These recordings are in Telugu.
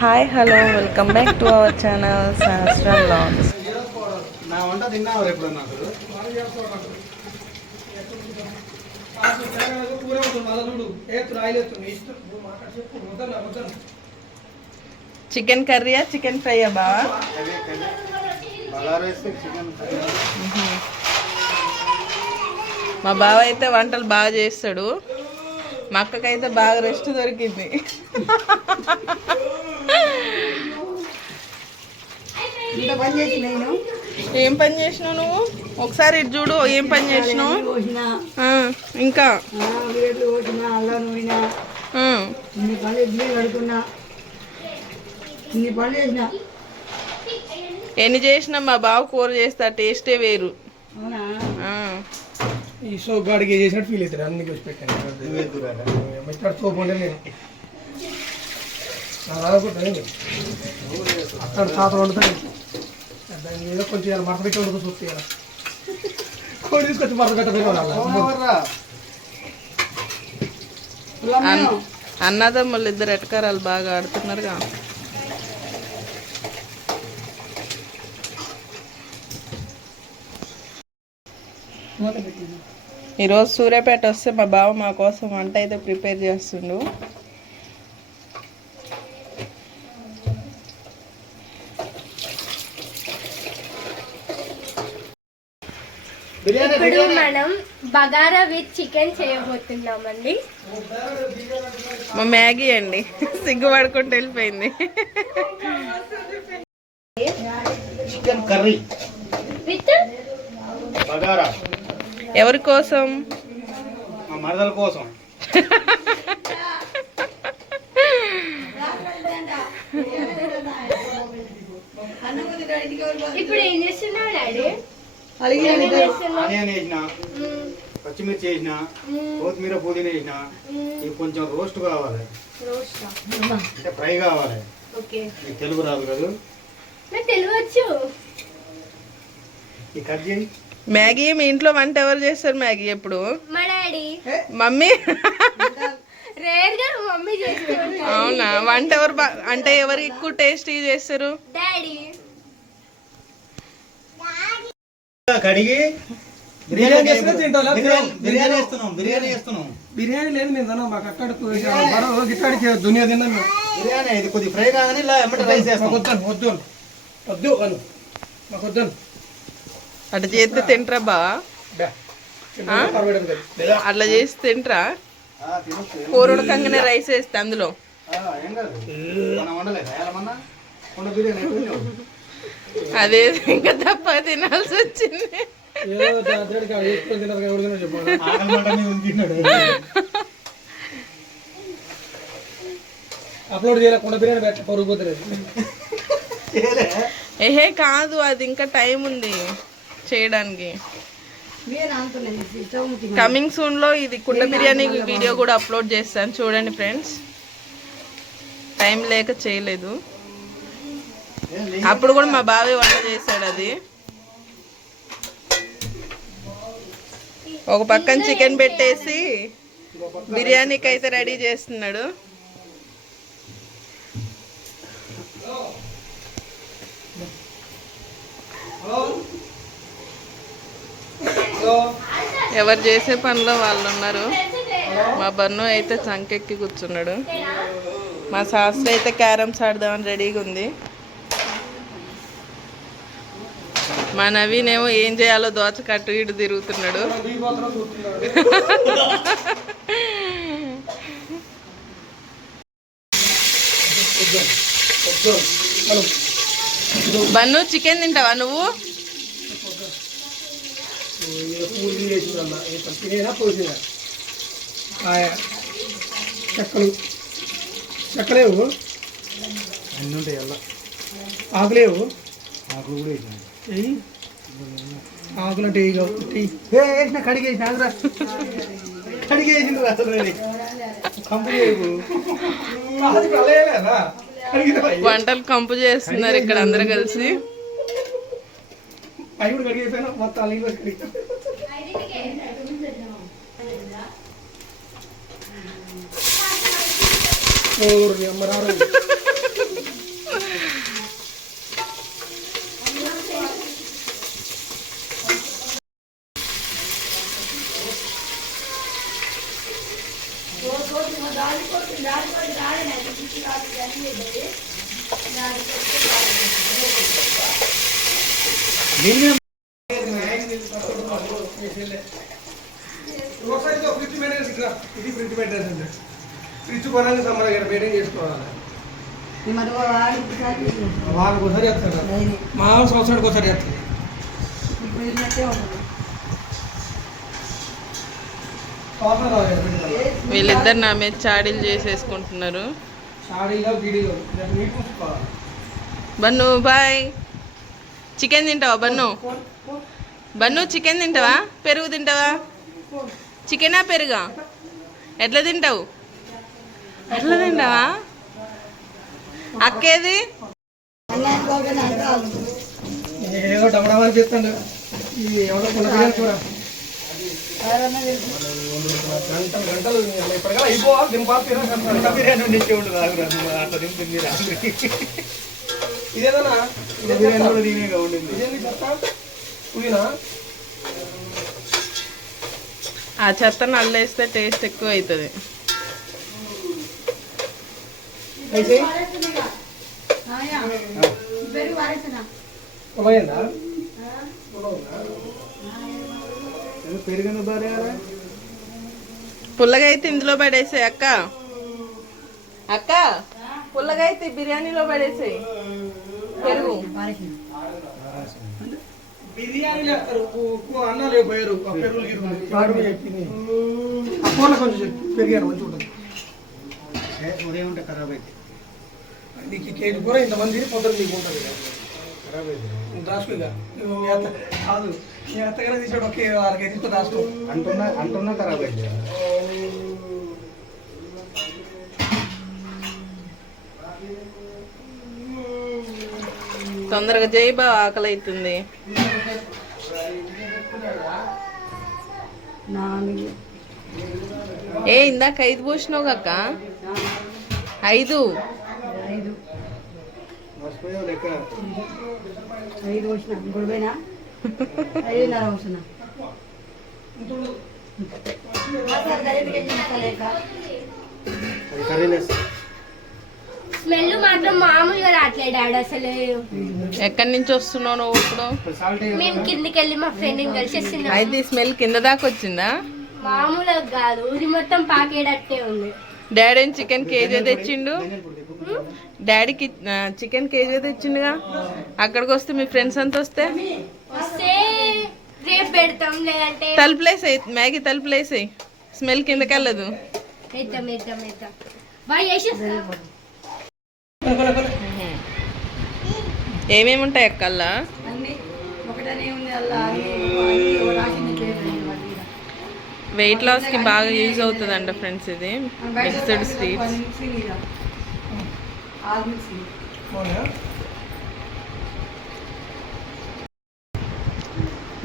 Hi hello welcome back to our channel ఎప్పుడు నాకు? చికెన్ కర్రీయా చికెన్ ఫ్రైయా బావా? మా బావ అయితే వంటలు బాగా చేస్తాడు. మా అక్కకైతే బాగా రెస్ట్ దొరికింది. ఏం పని చేసినావు నువ్వు? ఒకసారి ఇటు చూడు ఏం పని చేసినావు? ఇంకా? ఎన్ని చేసినా మా బావ కూర చేస్తా టేస్టే వేరు. ఈ సో గాడికి చేసినట్టు ఫీల్ అవుతాడు. అన్ని వచ్చి పెట్టాను. ఇక్కడ తోపు ఉండే నేను రాకుంటాను అక్కడ తాత వండుతాను కొంచెం ఇలా మరత పెట్టి వండుతూ చూస్తే ఇలా కోడి తీసుకొచ్చి మరత పెట్టబోవాలి అన్- అన్నదమ్ములు ఇద్దరు ఎటకారాలు బాగా ఆడుతున్నారుగా. ఈరోజు సూర్యాపేట వస్తే మా బావ మా కోసం వంట అయితే ప్రిపేర్ చేస్తుండు. ఇప్పుడు మనం బగారా విత్ చికెన్ చేయబోతున్నామండి. మా మ్యాగీ అండి. సిగ్గుపడుకుంటూ వెళ్ళిపోయింది. Chicken curry. విత్ బగారా. ఎవరి కోసం? మా మరదల కోసం. ఇప్పుడు ఏం చేస్తున్నావు డాడీ? పచ్చిమిర్చి వేసిన కొత్తిమీర పుదీనా వేసిన. ఇవి కొంచెం రోస్ట్ కావాలి. రోస్టా? అంటే ఫ్రై కావాలి. తెలుగు రాదు కదా. నాకు తెలియవచ్చు. ఈ కట్ చేయి. మ్యాగీ మీ ఇంట్లో వంట ఎవరు చేస్తారు మ్యాగీ ఎప్పుడు? మా డాడీ. మమ్మీ? రేర్గా మమ్మీ చేస్తుంది. అవునా? వంట ఎవరు బా అంటే ఎవరు ఎక్కువ టేస్టీ చేస్తారు? డాడీ. కడిగి బిర్యానీ? బిర్యానీ బిర్యానీ వేస్తున్నాం బిర్యానీ వేస్తున్నాం బిర్యానీ లేదు నేను మాకు అక్కడ బరో గిట్టాడికి దునియా తిన్నాను మేము. బిర్యానీ ఇది కొద్ది ఫ్రై కాగానే ఇలా ఎమ్మటి రైస్ మాకు వేస్తాం వద్దాను వద్దు. వద్దు అను. మాకు వద్దాను అట్లా చేస్తే తింటరా బా? అట్లా చేసి తింటరా. కూర ఉడకంగానే రైస్ వేస్తే అందులో. అదే ఇంకా తప్ప తినాల్సి వచ్చింది. అప్లోడ్ చేయలేకుండా బిర్యానీ పెట్ట ఏహే కాదు అది ఇంకా టైం ఉంది. చేయడానికి. కమింగ్ సూన్లో ఇది కుండ బిర్యానీ వీడియో కూడా అప్లోడ్ చేస్తాను. చూడండి ఫ్రెండ్స్. టైం లేక చేయలేదు. అప్పుడు కూడా మా బావే వంట చేశాడు అది. ఒక పక్కన చికెన్ పెట్టేసి బిర్యానీకి అయితే రెడీ చేస్తున్నాడు. ఎవరు చేసే పనిలో వాళ్ళు ఉన్నారు మా బన్ను అయితే చంకెక్కి కూర్చున్నాడు. మా శాస్త్ర అయితే క్యారమ్స్ ఆడదామని రెడీగా ఉంది. మా నవీన్ ఏమో ఏం చేయాలో దోచకట్టు ఇటు తిరుగుతున్నాడు. బన్ను చికెన్ తింటావా నువ్వు? పూరి చేసిందన్న తినేనా పోసిందా ఆయా చెక్కలు చెక్కలేవు అన్నీ ఉంటాయి అలా ఆకులేవు ఆకులు కూడా వేసినాయి ఆకులు అంటే ఇక ఒకటి వేసిన కడిగేసిన ఆగురా కడిగేసిండు అసలు రెడీ కంపెనీ వంటలు కంపు చేస్తున్నారు ఇక్కడ అందరు కలిసి. అవి కూడా కడిగేసాను మొత్తం అల్లి కూడా కడిగాను అమ్మరారు ఒకసారి ఇదో ఫ్రిడ్జ్ మెయింటెనెన్స్ ఇక్కడ ఇది ఫ్రిడ్జ్ మెయింటెనెన్స్ అండి ఫ్రిడ్జ్ కొనాలి సమ్మర్ ఇక్కడ మెయింటైన్ చేసుకోవాలి. ఒకసారి చేస్తారు. మా సంవత్సరానికి ఒకసారి చేస్తారు వీళ్ళిద్దరు నా మీద చాడీలు చేసేసుకుంటున్నారు. బన్ను బాయ్. చికెన్ తింటావా బన్ను? బన్ను చికెన్ తింటావా? పెరుగు తింటావా? చికెనా పెరుగా? ఎట్లా తింటావు? ఎట్లా తింటావా? అక్కేది. గంటలు బిర్యానీ. కూడా ఉండింది. ఇదేంటి చెత్త పుదీనా ఆ చెత్త నల్లేస్తే టేస్ట్ ఎక్కువ అవుతుంది అయితే? ఆయా. పెరుగు వారేస్తున్నా. ఉలయందా పెరిగిన భార్య పుల్లగా అయితే ఇందులో పడేసాయి అక్క. అక్క పుల్లగా అయితే బిర్యానీలో పడేసాయి. పెరుగు పారేసింది. బిర్యానీ లేస్తారు అన్నాలు పోయారు. పెరుగులు గిరుగులు చెప్పింది. ఫోన్లో కొంచెం చెప్పి. పెరిగారు మంచిగా ఉంటుంది. ఉదయం ఉంటే ఖరాబ్ అయితే. నీకు కేజీ కూర ఇంతమంది పొద్దున నీకు ఉంటుంది. ఇక. ఖరాబ్ అయితే అత్త కాదు. మీ అత్తగానే తీసాడు ఒకే ఇంత దాచుకో. అంటున్నా అంటున్నా ఖరాబ్ అయితే. తొందరగా చేయి బా ఆకలి అవుతుంది ఏ ఇందాక ఐదు పోసినావు అక్క ఐదు. ఐదు. ఐదున్నర స్మెల్ మాత్రం మామూలుగా రావట్లేదు డాడీ అసలు. ఎక్కడి నుంచి వస్తున్నావు నువ్వు ఇప్పుడు? మేము కిందికి వెళ్ళి మా ఫ్రెండ్ అయితే స్మెల్ కింద దాకా వచ్చిందా? మామూలుగా కాదు ఊరి మొత్తం పాకేటట్టే ఉంది. డాడీ చికెన్ కేజీ తెచ్చిండు? డాడీకి చికెన్ కేజీ తెచ్చిండుగా? అక్కడికి వస్తే మీ ఫ్రెండ్స్ అంతా వస్తే? వస్తే రేపు పెడతాం లేదంటే తలుపులేసాయి మ్యాగీ తలుపులేసాయి స్మెల్ కిందకి వెళ్ళదు వేద్దాం వేద్దాం వేద్దాం బాగా చేసేస్తా ఏమేమి ఉంటాయి అక్కల్లా. వెయిట్ లాస్కి బాగా యూజ్ అవుతుందంట ఫ్రెండ్స్ ఇది. మిక్స్డ్ స్వీట్స్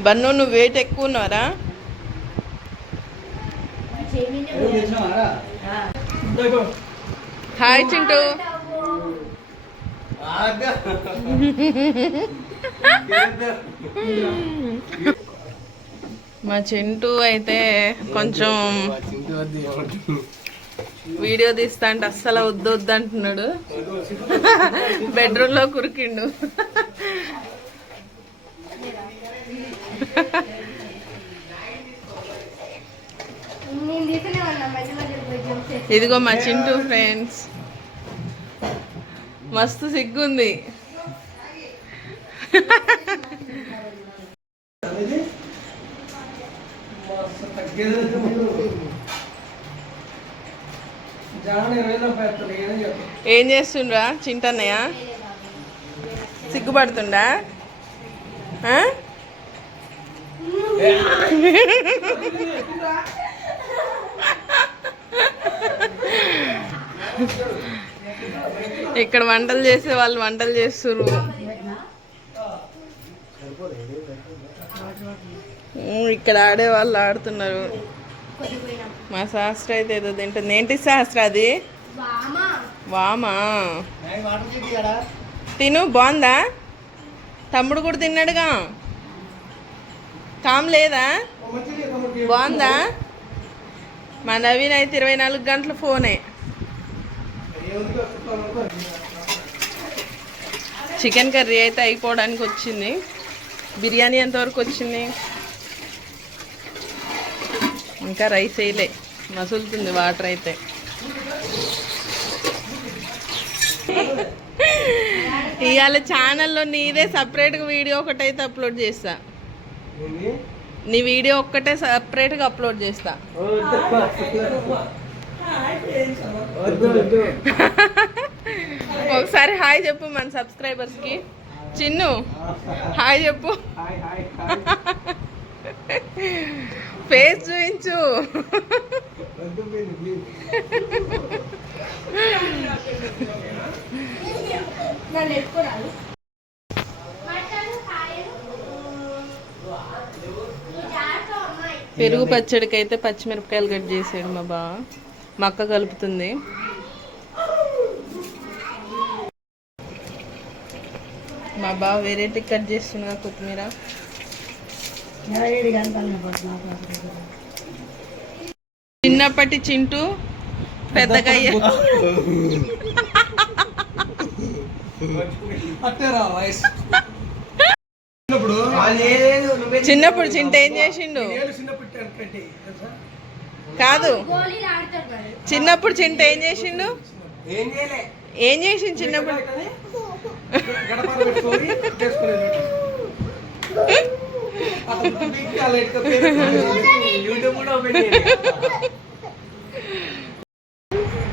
బన్ను నువ్వు వెయిట్ ఎక్కువ ఉన్నారా. హాయ్ చింటూ. మా చింటూ అయితే కొంచెం వీడియో తీస్తా అంటే అస్సలు వద్దు వద్దు అంటున్నాడు. బెడ్రూమ్లో కురికిండు. ఇదిగో మా చింటూ ఫ్రెండ్స్ మస్తు సిగ్గుంది ఇది మస్తు తగ్గేది జాన ఇరవై నలభై ఎత్తాను ఏదని చెప్తాను ఏం చేస్తుండ్రా? చింటన్నయ్య సిగ్గుపడుతుండా? ఆ? ఇక్కడ వంటలు చేసే వాళ్ళు వంటలు చేస్తారు ఇక్కడ ఆడే వాళ్ళు ఆడుతున్నారు. మా శాస్త్ర అయితే ఏదో తింటుంది. ఏంటి శాస్త్ర అది? వామా వామా? తిను బాగుందా? తమ్ముడు కూడా తిన్నాడుగా. కామ్ లేదా? బాగుందా? మా నవీన్ అయితే ఇరవై నాలుగు గంటల ఫోనే. చికెన్ కర్రీ అయితే అయిపోవడానికి వచ్చింది. బిర్యానీ ఎంతవరకు వచ్చింది? ఇంకా రైస్ వేయలే. మసులుతుంది వాటర్ అయితే. ఇవాళ ఛానల్లో నీదే సపరేట్గా వీడియో ఒకటైతే అప్లోడ్ చేస్తా. నీ వీడియో ఒక్కటే సపరేట్గా అప్లోడ్ చేస్తా. ఒకసారి హాయ్ చెప్పు మన సబ్స్క్రైబర్స్కి చిన్ను హాయ్ చెప్పు. ఫేస్ చూపించు. పెరుగు పచ్చడికి అయితే పచ్చిమిరపకాయలు కట్ చేసాడు మా బా మా అక్క కలుపుతుంది. మా బావ వెరైటీ కట్ చేస్తుండగా కొత్తిమీర. చిన్నప్పటి చింటూ పెద్దగా చిన్నప్పుడు చింట ఏం చేసిండు? కాదు. చిన్నప్పుడు చింట ఏం చేసిండు? ఏం చేయలే. ఏం చేసిండు చిన్నప్పుడు?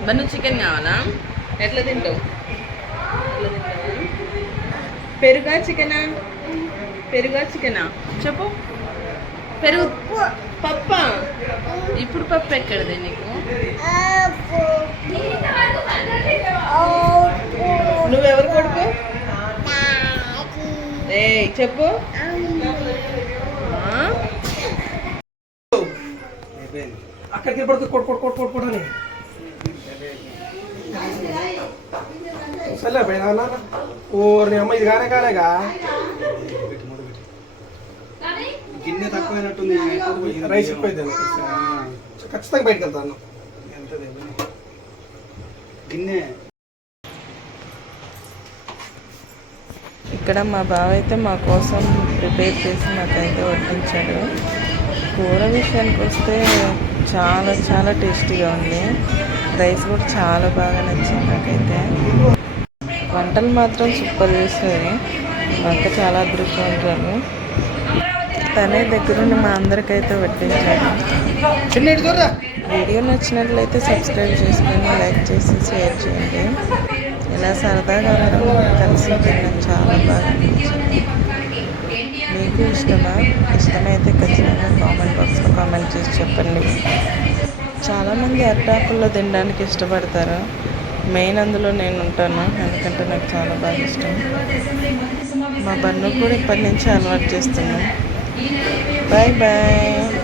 బన్ను చికెన్ కావాలా? ఎట్లా తింటావు ఎట్లా తింటావు? పెరుగా చికెనా? పెరుగా చికెనా? చెప్పు. పెరుగు. పప్ప? ఇప్పుడు పప్పు ఎక్కడది నీకు? నువ్వెవరు కొడుకు? ఏ చెప్పు. ఆ? అక్కడికి పడుతూ కొట్టు కొట్టు కొట్టు కొట్టు కొట్టని సరే పోయినా నాన్న. అమ్మ ఇది కానే కాలేగా? గిన్నె తక్కువైనట్టుంది రైస్ ఎక్కువైంది ఖచ్చితంగా బయటకు వెళ్తాను గిన్నె. ఇక్కడ మా బావ అయితే మా కోసం ప్రిపేర్ చేసి మాకైతే వడ్డించాడు. కూర విషయానికి వస్తే చాలా చాలా టేస్టీగా ఉంది. రైస్ కూడా చాలా బాగా నచ్చింది నాకైతే. వంటలు మాత్రం సూపర్ చేస్తుంది వంట చాలా అదృష్టవంతురాలు. తనే దగ్గరుండి మా అందరికైతే వడ్డించాడు వీడియో నచ్చినట్లయితే సబ్స్క్రైబ్ చేసుకొని లైక్ చేసి షేర్ చేయండి. ఇలా సరదాగా కలిసి తినడం చాలా బాగా మీకు ఇష్టమా? ఇష్టమైతే ఖచ్చితంగా కామెంట్ బాక్స్లో కామెంట్ చేసి చెప్పండి. చాలామంది అరిటాకుల్లో తినడానికి ఇష్టపడతారు. మెయిన్ అందులో నేను ఉంటాను. ఎందుకంటే నాకు చాలా బాగా ఇష్టం. మా బన్ను కూడా ఇప్పటి నుంచి అలవాటు చేస్తున్నాను. Bye bye